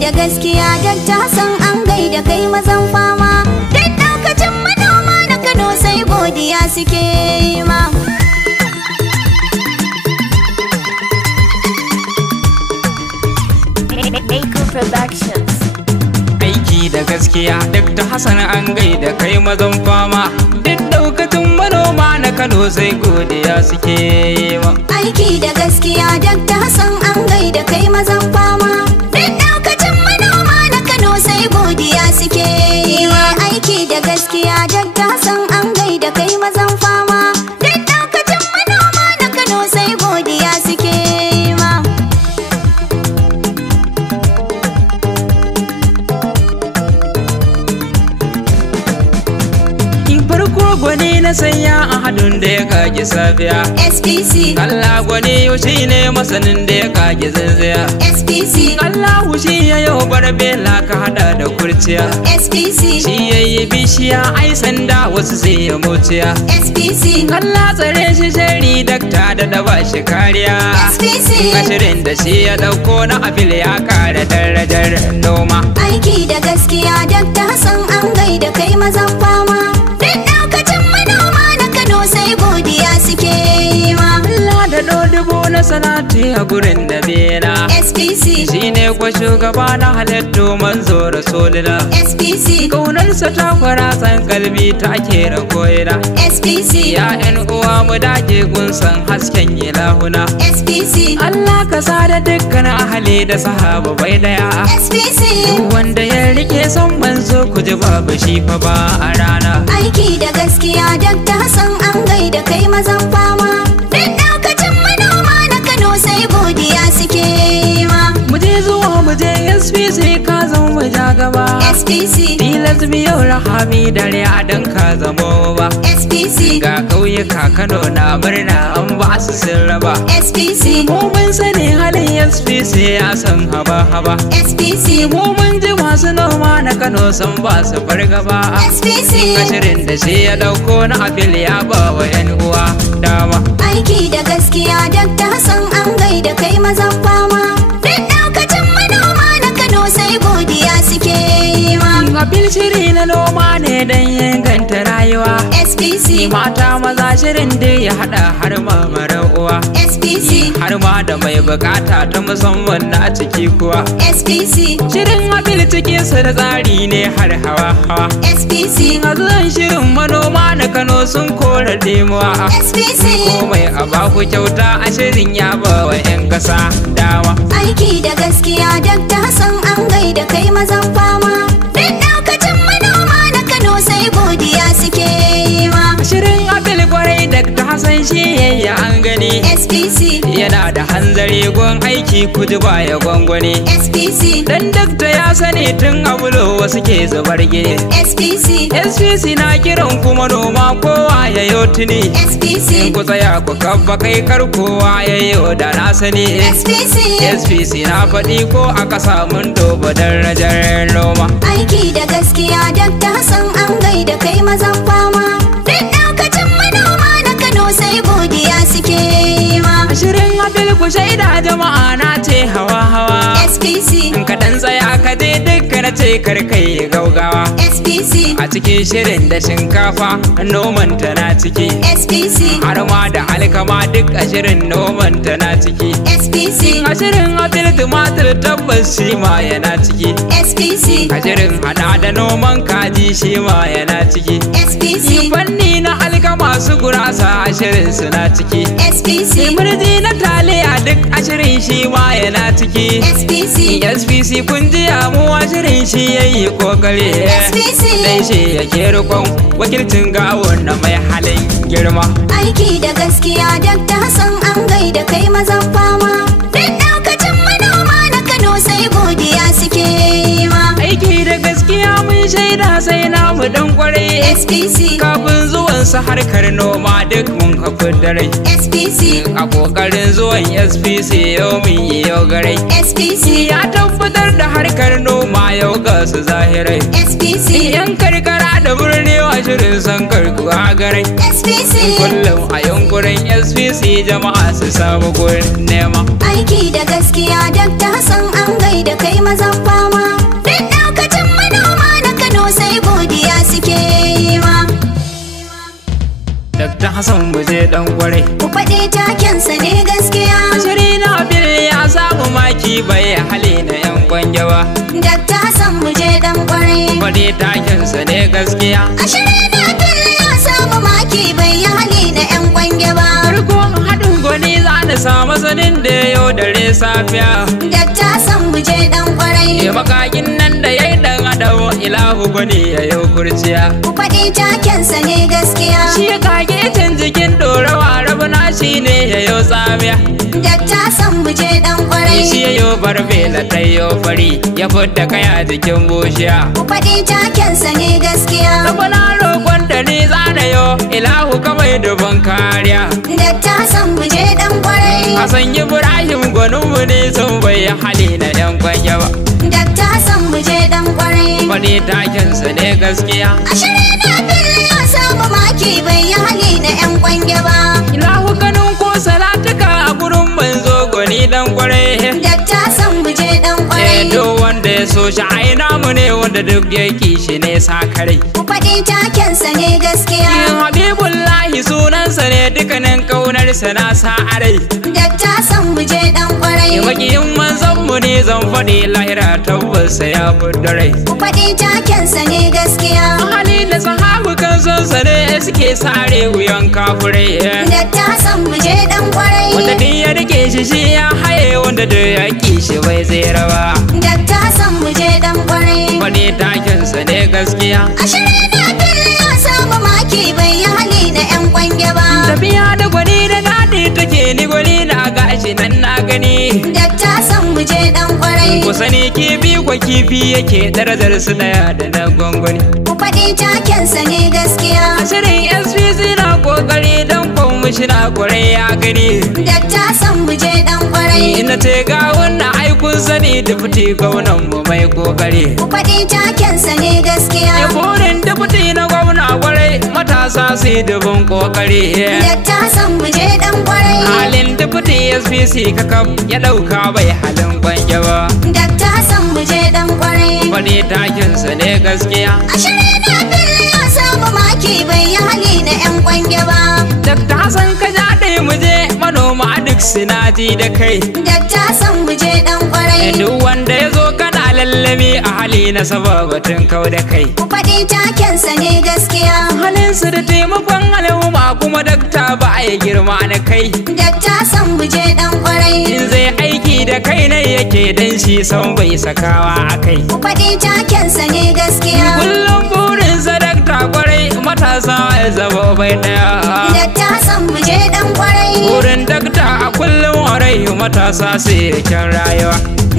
da gaskiya Dakta Hassan an gaida kai mazan fama. Duk daukacin manoma na Kano sai godiya suke yi ma. Productions. Aiki da gaskiya Dakta Hassan an gaida kai mazan fama. Duk daukacin manoma na Kano sai godiya suke yi ma. Aiki da gaskiya Dakta Hassan an gaida kai mazan fama. Duk daukacin manoma na Kano sai godiya suke yi ma. Aiki da gaskiya Dakta Hassan an gaida kai mazan fama. Duk daukacin manoma na Kano sai godiya suke yi ma. Gwani na sanya a hannun da ya kage safiya. SPC. Allah gwani yau shi ne masanin da ya kage zanzaya. SPC. Allahu shi ya yau barbela ka hada da kurciya. SPC. Shi ya yi bishiya ai sanda wasu sai ya muciya. SPC. Allah tsare shi shari dakta da daba shi kariya. SPC. Ashirin da shi ya dauko na abil ya kara darajar noma. Aiki da gaskiya Dakta Hassan an gaida kai mazan fama. Sai godiya suke yi ma. Allah da ɗodubo na salati a gurin da bena. SPC. Shi ne kwa shugaba na halittu manzo rasulina. SPC. Kaunarsa ta kwara san kalbi ta kera koyina. SPC. Ya ƴan uwa mu dage gunsan hasken ilahuna. SPC. Allah ka sada dukkan ahali da sahaba bai daya. SPC. Duk wanda ya rike son manzo ku ji babu shi fa ba a rana. Aiki da gaskiya Dakta Hassan an gaida kai mazan fama. Duk daukacin manoma na Kano sai godiya suke yi ma. Muje zuwa muje SPC ka zama mu ja gaba. SPC. Tilas biyau rahami dare a dan ka zamo ba. SPC. Ga ƙauyuka Kano na murna an ba su sun raba. SPC. Mu mun sani halin SPC ya san haba-haba. SPC. Mu mun ji masu noma na Kano sun ba su fargaba. SPC. Ashirin da shi ya dauko na abil ya ba wa 'yan uwa dama. Aiki da gaskiya Dakta Hassan an gaida kai mazan fama. Duk daukacin manoma na Kano sai godiya suke yi ma. Abil shiri na noma ne don inganta rayuwa. SPC. Mata maza shirin da ya hada har ma mara uwa. SPC. Har ma da mai bukata ta musamman na ciki kuwa. SPC. Shirin abil cikinsa da tsari ne har hawa-hawa. SPC. A zuwan shirin manoma na Kano sun kora demuwa. SPC. Komai a baku kyauta a shirin ya ba wa 'yan kasa dama. Aiki da gaskiya Dakta Hassan an gaida kai mazan fama. Duk daukacin manoma na Kano sai godiya suke yi ma. Shirin abil kwarai Dakta Hassan shi yayi an gani. SPC. Yana da hanzari gun aiki kuji baya gwangwani. SPC. Dan dakta ya sani tun abulo wasu ke zubar gini. SPC. SPC na kiran kuma noma kowa ya yo tuni. SPC. Ku tsaya ku kabba kai kar kowa ya yo da na sani. SPC. SPC na faɗi ko a ƙasa mun duba darajar noma. Aiki da gaskiya Dakta Hassan an gaida kai mazan fama. Duk daukacin manoma na Kano sai godiya suke yi ma. Shirin abil ku shaida jama'a na ce hawa-hawa. SPC. In ka dan tsaya ka je dukka na ce kar kai gaugawa. SPC. A cikin shirin da shinkafa noman ta na ciki. SPC. Har ma da alkama duk a shirin noman ta na ciki. SPC. A shirin abil tumatir tabbas shi ma yana ciki. SPC. A shirin hada da noman kaji shi ma yana ciki. SPC. Fanni na alkama su gurasa a shirin su na ciki. SPC. Murji na taliya duk a shirin shi ma yana ciki. SPC. SPC kun ji mu a shirin shi yayi kokari. SPC. Dai shi yake rikon wakilcin gawon na mai halin girma. Aiki da gaskiya Dakta Hassan an gaida kai mazan fama. Duk daukacin manoma na Kano sai godiya suke yi ma. Aiki da gaskiya mun shaida sai namu dan kwarai. SPC. Kafin zuwansa harkar noma duk mun kafa dare. SPC. A kokarin zuwan SPC yau mun yi yau garai. SPC. Ya tabbatar da harkar noma yau ga su zahirai. SPC. Yan karkara da birni wa shirin san karkuwa garai. SPC. Kullum a yankurin SPC jama'a su samu gurin nema. Aiki da gaskiya Dakta Hassan an gaida kai mazan fama. maki bai hali na yan kwange ba. Dakta Hassan mu je dan kwarai. Faɗi takinsa ne gaskiya. Ashirin na Bello ya samu maki bai yi hali na yan kwange ba. Farkon haɗin gwani za na samu sanin da yau dare safiya. Dakta Hassan mu je dan kwarai. Ya makakin nan da ya yi ɗan adawo ilahu gwani ya yau kurciya. Ku faɗi takensa ne gaskiya. Shi ya kage can jikin ɗorawa rabuna shi ne ya yau tsamiya. Dakta Hassan mu je dan kwarai. Shi ya yau barbela ta yau fari ya fudda kaya jikin bushiya. Ku faɗi takensa ne gaskiya. Rabuna roƙon da ni zana yau ilahu kamar dubban kariya. Dakta Hassan mu je dan kwarai. Hassan Ibrahim gwaninmu ne sun bai hali na yan kwanya ba. Dakta Hassan mu je dan kwarai. Wani takinsa ne gaskiya. Ashirin na Bello ya samu maki bai yi hali na yan kwange ba. Ilahu ganin ko salatuka a gurin manzo gwani dan kwarai. Dakta Hassan mu je dan kwarai. Duk wanda ya so shi ai namu ne wanda duk ya kishi ne sakarai. Ku faɗi takensa ne gaskiya. Habibullahi sunansa ne dukkanin ƙaunarsa na sa a rai. Dakta Hassan mu je dan kwarai. Makiyin manzon mu ne zan faɗi lahira tabbasa ya fudda rai. Ku faɗi takensa ne gaskiya. Hali da sahabu kan sansa ne suke sare wuyan kafurai. Dakta Hassan mu je dan kwarai. Wanda duk ya rike shi ya haye wanda duk ya kishi bai tsere ba. Dakta Hassan mu je dan kwarai. Wani takinsa ne gaskiya. Ashirin na Bello ya samu maki bai yi hali na yan kwange ba. Tafiya da gwani da daɗi take ni gwani na gashi nan na gani. Dakta Hassan mu je dan kwarai. Ku sani kifi kwa kifi yake darajar su daya da na gwangwani. Ku faɗi takensa ne gaskiya. Ashirin SPC na kokari don kwamishina kwarai ya gani. Dakta Hassan mu je dan kwarai. Ina ce ga wannan aikun sani da fiti gwamnan mu mai kokari. Ku faɗi takensa ne gaskiya. Ya burin da fiti na gwamna kwarai matasa su yi dubin kokari. Dakta Hassan mu je dan kwarai. Halin da fiti SPC kakaf ya ɗauka bai halin kwanje ba. Dakta Hassan mu je dan kwarai. Wani takinsa ne gaskiya. Ashirin na Bello ya samu maki bai yi hali na yan kwange ba. Dakta Hassan ka jaɗe mu je manoma duk suna ji da kai. Dakta Hassan mu je dan kwarai. Duk wanda ya zo kana lallami a hali na sababatun kau da kai. Ku faɗi takensa ne gaskiya. Halinsu da taimakon al'umma kuma dakta ba a yi girma na kai. Dakta Hassan mu je dan kwarai. In zai aiki da kai ne yake dan shi son bai sakawa a kai. Ku faɗi takensa ne gaskiya. Kullum burinsa dakta kwarai matasa ya zama bai ɗaya. Dakta Hassan mu je dan kwarai. Burin dakta a kullum warai matasa sai kyan rayuwa.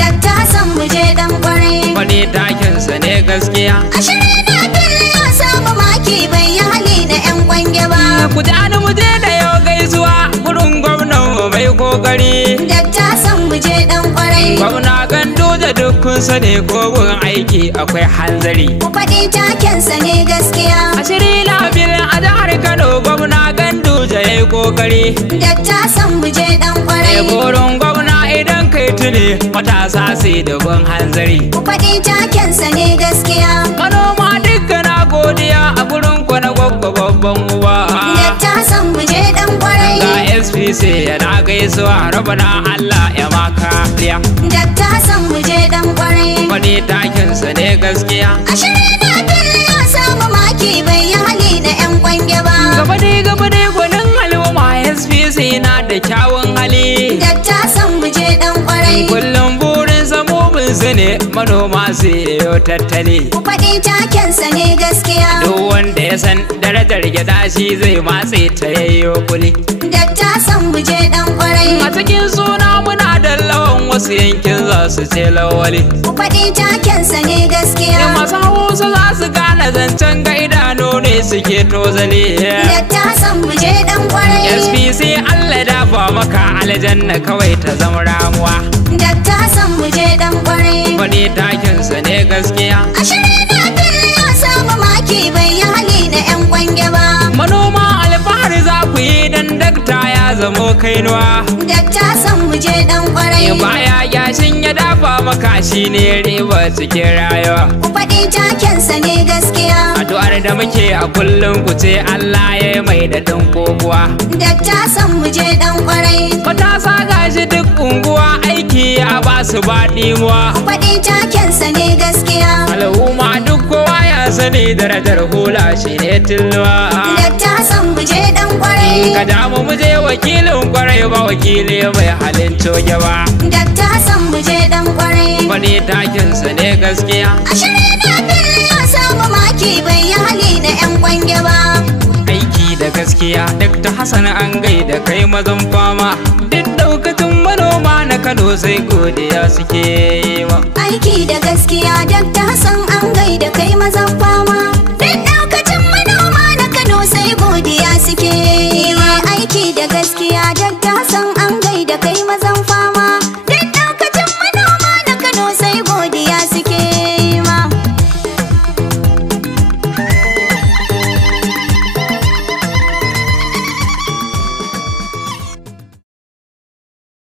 Dakta Hassan mu je dan kwarai. Wani takinsa ne gaskiya. Ashirin na Bello ya samu maki bai yi hali na yan kwange ba. Ku ji mu je da yau gaisuwa gurin gwamnan mu mai kokari. Dakta Hassan mu je dan kwarai. Gwamna gandu da dukkan sani ko gun aiki akwai hanzari. Ku faɗi takensa ne gaskiya. Ashirin labil a jihar Kano gwamna gandu da ya yi kokari. Dakta Hassan mu je dan kwarai. Burin gwamna idan kai tuni matasa sai dubin hanzari. Ku faɗi takensa ne gaskiya. Manoma dukkan na godiya a gurin ku na gwagwa babban uba. Dakta Hassan mu je dan kwarai. Ga SPC yana gaisuwa rabana Allah ya maka biya. Dakta Hassan mu je dan kwarai. Wani takinsa ne gaskiya. Ashirin na Bello ya samu maki bai yi hali na yan kwange ba. Gaba dai gwanin al'umma SPC na da kyawun hali. Dakta Hassan mu je dan kwarai. Kullum burin samobinsu ne manoma su yi tattali. Ku faɗi takensa ne gaskiya. Duk wanda ya san darajar gyaɗa shi zai matse ta yayyo kuli. Dakta Hassan mu je dan kwarai. A cikin suna muna da lawan wasu yankin za su ce lawali. Ku faɗi takensa ne gaskiya. Masu hausa za su gane zancen ga idanu ne suke tozali. Dakta Hassan mu je dan kwarai. SPC Allah dafa maka aljanna kawai ta zama ramuwa. Dakta Hassan mu je dan kwarai. Wani takinsa ne gaskiya. Ashirin na Bello ya samu maki bai yi hali na yan kwange ba. Manoma alfahari za ku yi dan dakta ya zamo kainuwa. Dakta san mu je dan kwarai. Baya yashin ya dafa maka shi ne riba cikin rayuwa. Ku faɗi takensa ne gaskiya. Addu'ar da muke a kullum ku ce Allah ya mai da ɗan koguwa. Dakta san mu je dan kwarai. Matasa gashi duk unguwa aiki a ba su ba ɗimuwa. Ku faɗi takensa ne gaskiya. Al'umma duk kowa ya sani darajar hula shi ne tilluwa. Dakta san mu je dan kwarai. Ka damu mu je wakilin kwarai ba wakili mai halin coge ba. Dakta san mu je dan kwarai. Faɗi takinsa ne gaskiya. Ashirin na fili ya samu maki bai yi hali na 'yan kwange ba. Aiki da gaskiya Dakta Hassan an gaida kai mazan fama. Duk daukacin manoma na Kano sai godiya suke yi ma. Aiki da gaskiya Dakta Hassan an gaida kai mazan fama. Duk daukacin manoma na Kano sai godiya suke yi ma. Aiki da gaskiya